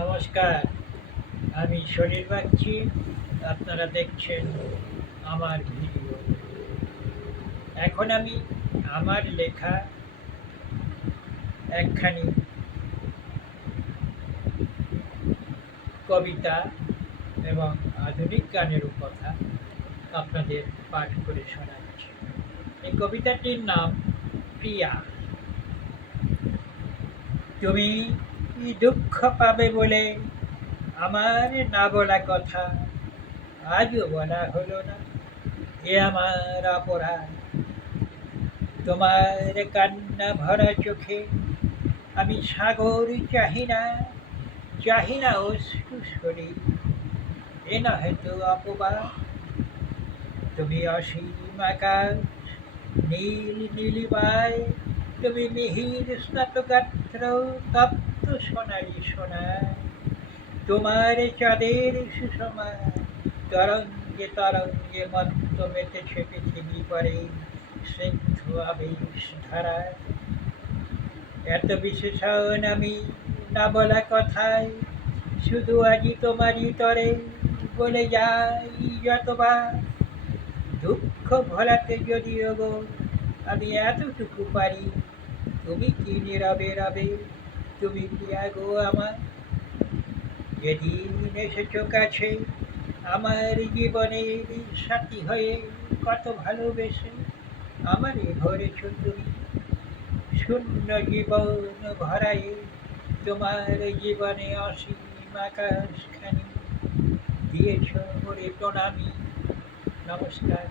নমস্কার, আমি শরীর বাগচি। আপনারা দেখছেন আমার ভিডিও। এখন আমি আমার লেখা একখানি কবিতা এবং আধুনিক গানেরও কথা আপনাদের পাঠ করে শোনাচ্ছি। এই কবিতাটির নাম প্রিয়া। তুমি দুঃখ পাবে বলে আমার না বলা কথা আজও বলা হলো না, এ আমার অপরাধ। তোমার কান্না ভরা চোখে আমি সাগর চাহি না অশ্রু সরি, এ না হয়তো অপবাদ। তুমি অসীম আকাশ, নীল নীলিমায়, তুমি মিহির স্নাতগাত্র, তপ্ত সোনালি সোনায়। তোমার চাঁদের সুষমা তরঙ্গে তরঙ্গে মত্ত মেতেছে পৃথিবী পরে স্নিগ্ধ আবেশ ধারায়। এত বিশেষণ আমি না বলা কথায় শুধু আজি তোমারই তরে বলে যাই যতবার। দুঃখ ভোলাতে যদিও গো আমি এতটুকু পারি, তুমি কি নীরবে রবে, তুমি কি আগো আমার। যেদিন এসেছো কাছে আমার জীবনের সাথী হয়ে, কত ভালোবেসে আমারে ভরেছ তুমি। শূন্য জীবন ভরায়ে তোমার জীবনে অসীম আকাশখানি দিয়েছ মোরে প্রণামী। নমস্কার।